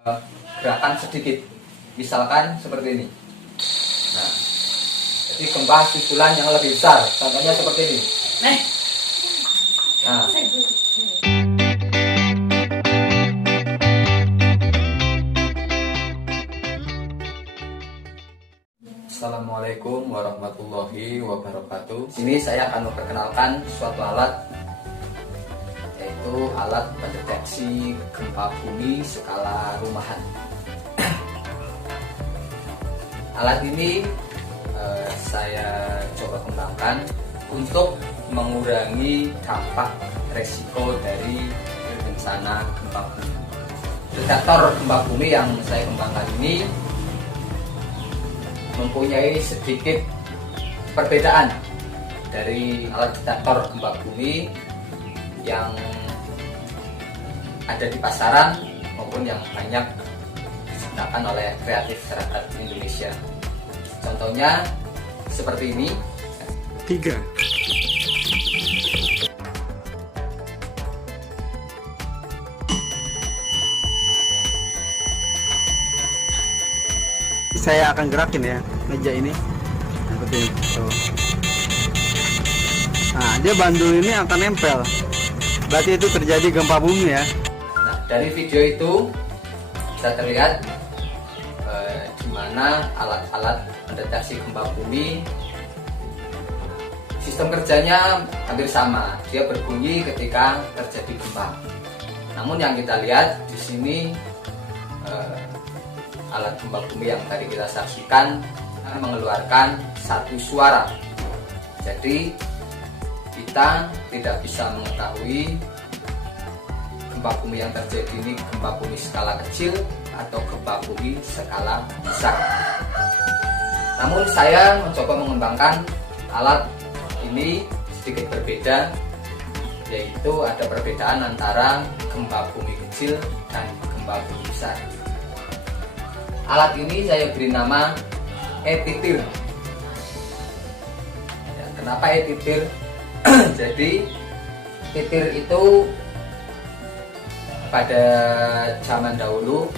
gerakan sedikit, misalkan seperti ini. Nah, jadi gempa susulan yang lebih besar, contohnya seperti ini. Nah, Assalamualaikum warahmatullahi wabarakatuh. Sini saya akan memperkenalkan suatu alat, yaitu alat pendeteksi gempa bumi skala rumahan. Alat ini saya coba kembangkan untuk mengurangi dampak resiko dari bencana gempa bumi. Detektor gempa bumi yang saya kembangkan ini mempunyai sedikit perbedaan dari alat detektor gempa bumi yang ada di pasaran maupun yang banyak digunakan oleh kreatif masyarakat Indonesia. Contohnya seperti ini. 3. Saya akan gerakin ya meja ini seperti ini. Nah, dia bandul ini akan nempel. Berarti itu terjadi gempa bumi ya. Nah, dari video itu bisa terlihat di mana alat-alat mendeteksi gempa bumi sistem kerjanya hampir sama. Dia berbunyi ketika terjadi gempa. Namun yang kita lihat di sini alat gempa bumi yang tadi kita saksikan mengeluarkan satu suara. Jadi kita tidak bisa mengetahui gempa bumi yang terjadi ini gempa bumi skala kecil atau gempa bumi skala besar. Namun saya mencoba mengembangkan alat ini sedikit berbeda, yaitu ada perbedaan antara gempa bumi kecil dan gempa bumi besar. Alat ini saya beri nama e-titir. Ya, kenapa e-titir? Jadi titir itu pada zaman dahulu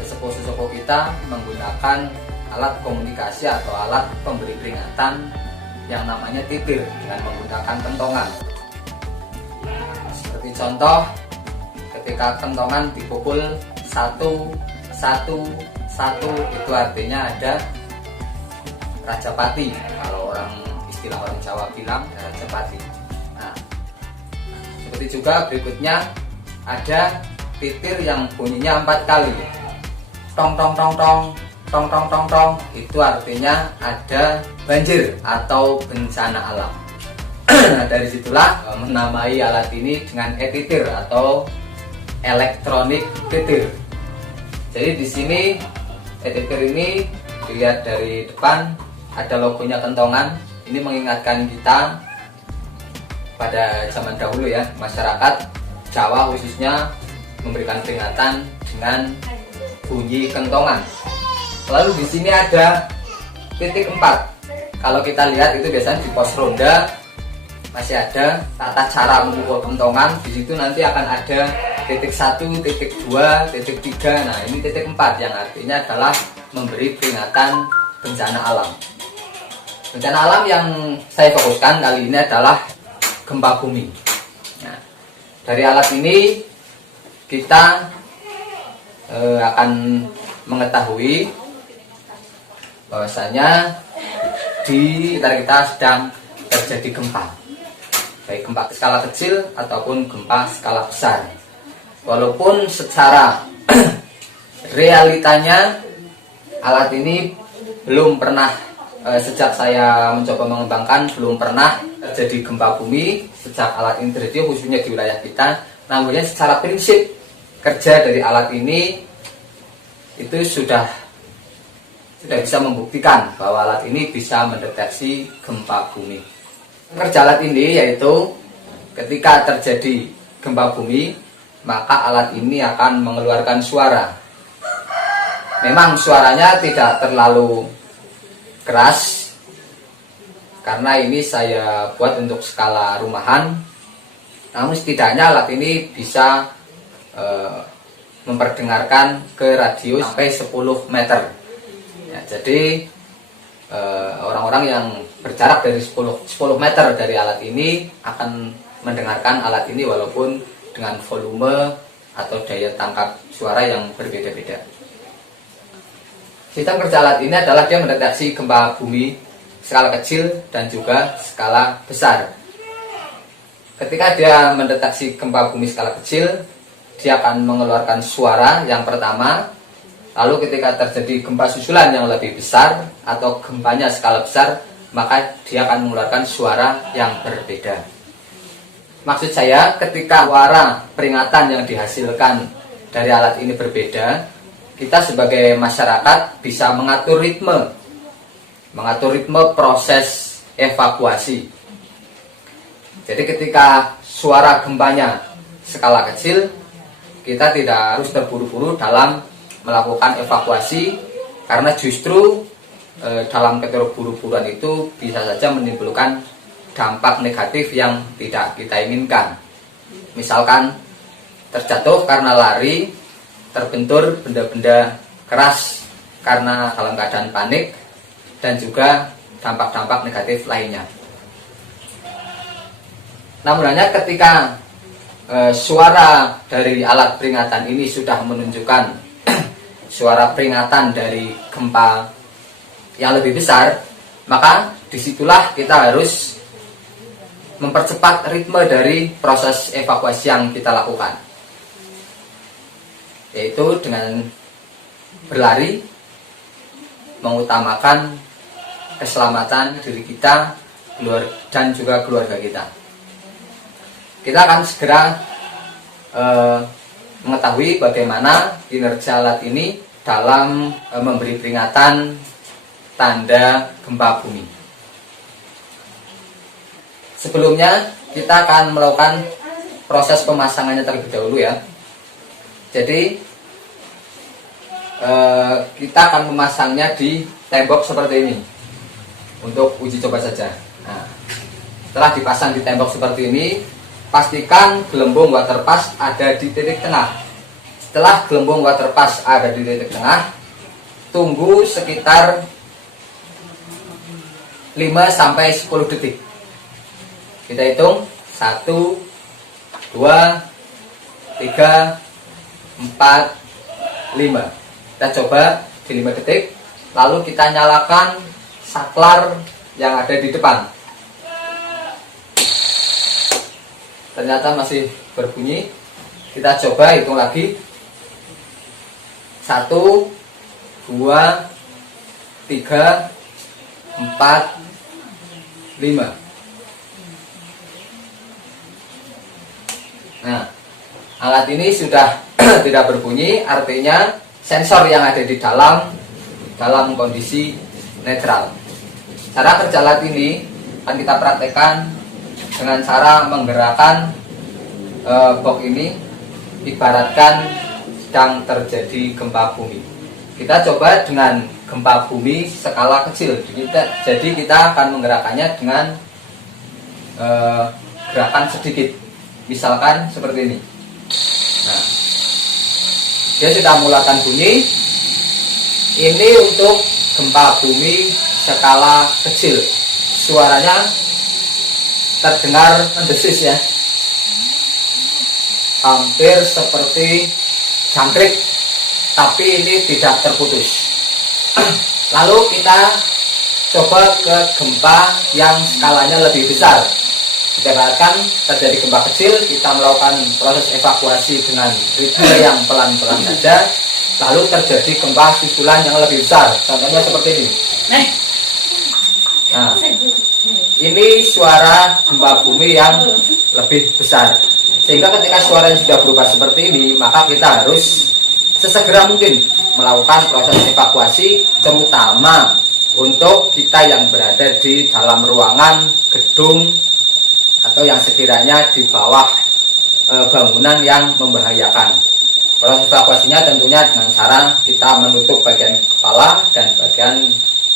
sesepuh-sesepuh kita menggunakan alat komunikasi atau alat pemberi peringatan yang namanya titir dengan menggunakan kentongan. Seperti contoh, ketika kentongan dipukul 1, 1, 1, itu artinya ada Rajapati. Kalau istilah orang Jawa bilang Rajapati. Nah, seperti juga berikutnya ada titir yang bunyinya 4 kali. Tong tong tong tong, tong tong tong tong, itu artinya ada banjir atau bencana alam. Nah, dari situlah menamai alat ini dengan e-titir atau elektronik titir. Jadi di sini e-titir ini dilihat dari depan ada logonya kentongan. Ini mengingatkan kita pada zaman dahulu ya, masyarakat Jawa khususnya memberikan peringatan dengan bunyi kentongan. Lalu di sini ada titik 4. Kalau kita lihat itu biasanya di pos ronda masih ada tata cara memukul kentongan. Di situ nanti akan ada titik 1, titik 2, titik 3. Nah, ini titik 4 yang artinya adalah memberi peringatan bencana alam. Bencana alam yang saya fokuskan kali ini adalah gempa bumi. Nah, dari alat ini kita akan mengetahui bahwasanya di sekitar kita sedang terjadi gempa, baik gempa skala kecil ataupun gempa skala besar. Walaupun secara realitanya alat ini belum pernah, sejak saya mencoba mengembangkan, belum pernah terjadi gempa bumi sejak alat ini terjadi khususnya di wilayah kita. Namun secara prinsip kerja dari alat ini itu sudah bisa membuktikan bahwa alat ini bisa mendeteksi gempa bumi. Kerja alat ini yaitu ketika terjadi gempa bumi, maka alat ini akan mengeluarkan suara. Memang suaranya tidak terlalu keras karena ini saya buat untuk skala rumahan. Namun setidaknya alat ini bisa memperdengarkan ke radius sampai 10 meter. Ya, jadi orang-orang yang berjarak dari 10 meter dari alat ini akan mendengarkan alat ini walaupun dengan volume atau daya tangkap suara yang berbeda-beda. Sistem kerja alat ini adalah dia mendeteksi gempa bumi skala kecil dan juga skala besar. Ketika dia mendeteksi gempa bumi skala kecil, dia akan mengeluarkan suara yang pertama. Lalu ketika terjadi gempa susulan yang lebih besar atau gempanya skala besar, maka dia akan mengeluarkan suara yang berbeda. Maksud saya, ketika suara peringatan yang dihasilkan dari alat ini berbeda, kita sebagai masyarakat bisa mengatur ritme proses evakuasi. Jadi ketika suara gempanya skala kecil, kita tidak harus terburu-buru dalam melakukan evakuasi, karena justru dalam keterburu-buruan itu bisa saja menimbulkan dampak negatif yang tidak kita inginkan. Misalkan terjatuh karena lari, terbentur benda-benda keras karena dalam keadaan panik, dan juga dampak-dampak negatif lainnya. Namun hanya ketika suara dari alat peringatan ini sudah menunjukkan suara peringatan dari gempa yang lebih besar, maka disitulah kita harus mempercepat ritme dari proses evakuasi yang kita lakukan, yaitu dengan berlari, mengutamakan keselamatan diri kita dan juga keluarga kita. Kita akan segera mengetahui bagaimana kinerja alat ini dalam memberi peringatan tanda gempa bumi. Sebelumnya kita akan melakukan proses pemasangannya terlebih dahulu ya. Jadi kita akan memasangnya di tembok seperti ini untuk uji coba saja. Nah, setelah dipasang di tembok seperti ini, pastikan gelembung waterpass ada di titik tengah. Setelah gelembung waterpass ada di titik tengah, tunggu sekitar 5-10 detik. Kita hitung 1, 2, 3, 4, 5. Kita coba di 5 detik. Lalu kita nyalakan saklar yang ada di depan. Ternyata masih berbunyi. Kita coba hitung lagi. 1, 2, 3, 4, 5. Nah, alat ini sudah tidak berbunyi, artinya sensor yang ada di dalam kondisi netral. Cara kerja alat ini akan kita praktekkan dengan cara menggerakkan box ini, ibaratkan sedang terjadi gempa bumi. Kita coba dengan gempa bumi skala kecil. Jadi kita akan menggerakkannya dengan gerakan sedikit. Misalkan seperti ini. Nah, dia sudah mulakan bunyi. Ini untuk gempa bumi skala kecil. Suaranya terdengar mendesis ya, hampir seperti jangkrik, tapi ini tidak terputus. Lalu kita coba ke gempa yang skalanya lebih besar. Dikatakan terjadi gempa kecil, kita melakukan proses evakuasi dengan ritme yang pelan-pelan saja. Lalu terjadi gempa susulan yang lebih besar, contohnya seperti ini. Nah, ini suara gempa bumi yang lebih besar. Sehingga ketika suaranya sudah berubah seperti ini, maka kita harus sesegera mungkin melakukan proses evakuasi, terutama untuk kita yang berada di dalam ruangan, gedung, atau yang sekiranya di bawah bangunan yang membahayakan. Proses evakuasinya tentunya dengan cara kita menutup bagian kepala dan bagian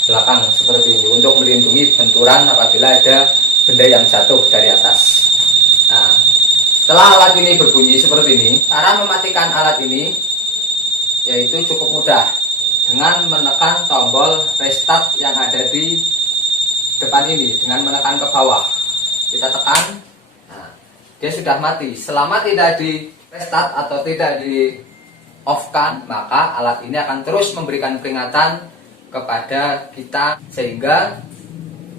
belakang seperti ini untuk melindungi benturan apabila ada benda yang jatuh dari atas. Nah, setelah alat ini berbunyi seperti ini, cara mematikan alat ini yaitu cukup mudah dengan menekan tombol restart yang ada di depan ini, dengan menekan ke bawah. Kita tekan, nah, dia sudah mati. Selama tidak di restart atau tidak di off kan, maka alat ini akan terus memberikan peringatan kepada kita, sehingga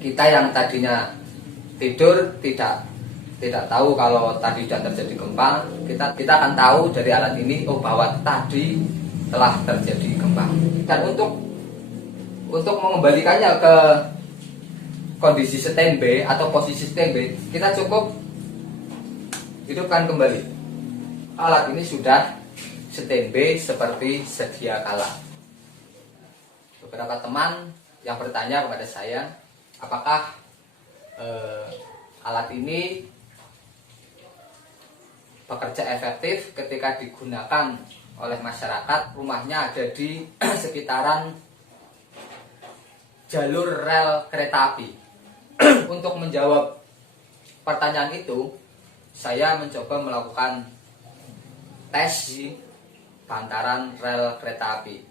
kita yang tadinya tidur tidak tahu kalau tadi sudah terjadi gempa. Kita akan tahu dari alat ini, oh bahwa tadi telah terjadi gempa. Dan untuk mengembalikannya ke kondisi standby atau posisi standby, kita cukup hidupkan kembali. Alat ini sudah standby seperti sedia kala. Beberapa teman yang bertanya kepada saya, apakah alat ini bekerja efektif ketika digunakan oleh masyarakat rumahnya ada di sekitaran jalur rel kereta api. Untuk menjawab pertanyaan itu, saya mencoba melakukan tes di bantaran rel kereta api.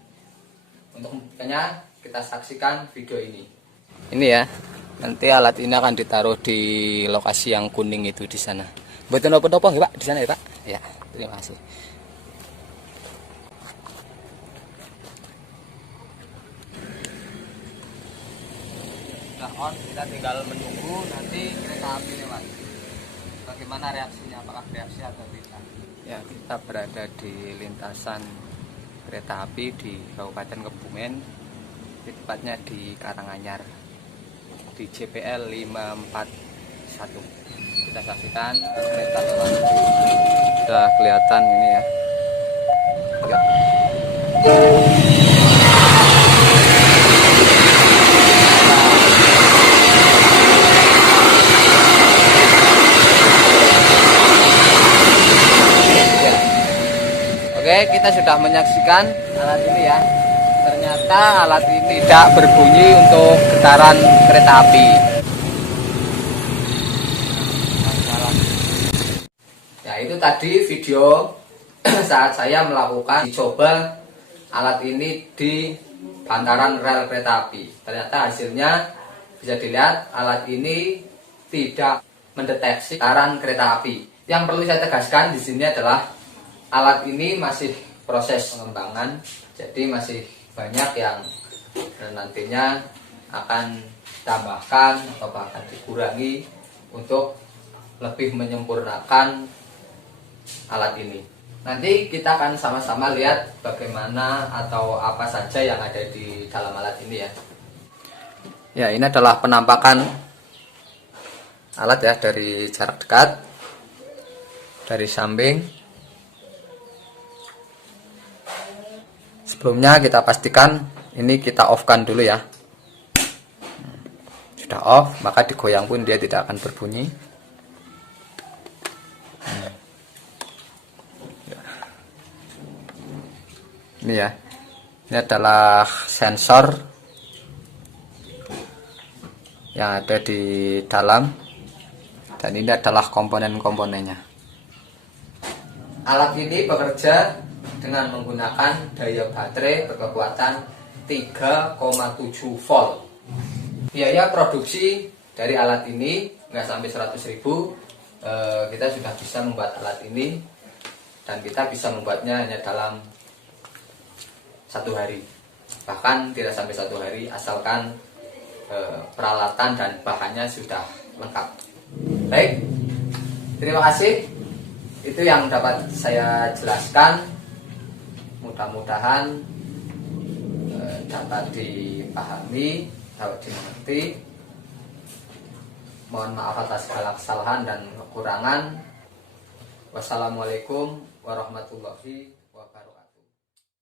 Untuk membuktikannya, kita saksikan video ini. Ini ya, nanti alat ini akan ditaruh di lokasi yang kuning itu di sana. Betul apa ya Pak? Di sana ya Pak? Ya, terima kasih. Sudah on, kita tinggal menunggu nanti kereta api lewat. Bagaimana reaksinya? Apakah reaksi atau tidak? Ya, kita berada di lintasan kereta api di Kabupaten Kebumen, tepatnya di Karanganyar, di JPL 541. Kita saksikan kereta lewat. Sudah kelihatan ini ya. Lihat. Oke, kita sudah menyaksikan alat ini ya. Ternyata alat ini tidak berbunyi untuk getaran kereta api. Ya, itu tadi video saat saya melakukan dicoba alat ini di bantaran rel kereta api. Ternyata hasilnya bisa dilihat alat ini tidak mendeteksi getaran kereta api. Yang perlu saya tegaskan di sini adalah alat ini masih proses pengembangan, jadi masih banyak yang nantinya akan ditambahkan atau bahkan dikurangi untuk lebih menyempurnakan alat ini. Nanti kita akan sama-sama lihat bagaimana atau apa saja yang ada di dalam alat ini ya. Ya, ini adalah penampakan alat ya dari jarak dekat, dari samping. Sebelumnya kita pastikan ini kita off kan dulu ya. Sudah off, maka digoyang pun dia tidak akan berbunyi. Ini ya, ini adalah sensor yang ada di dalam, dan ini adalah komponen-komponennya. Alat ini bekerja dengan menggunakan daya baterai berkekuatan 3,7 volt. Biaya produksi dari alat ini nggak sampai 100.000. Kita sudah bisa membuat alat ini, dan kita bisa membuatnya hanya dalam 1 hari, bahkan tidak sampai 1 hari, asalkan peralatan dan bahannya sudah lengkap. Baik, terima kasih. Itu yang dapat saya jelaskan. Mudah-mudahan dapat dipahami, dapat dimengerti. Mohon maaf atas segala kesalahan dan kekurangan. Wassalamualaikum warahmatullahi wabarakatuh.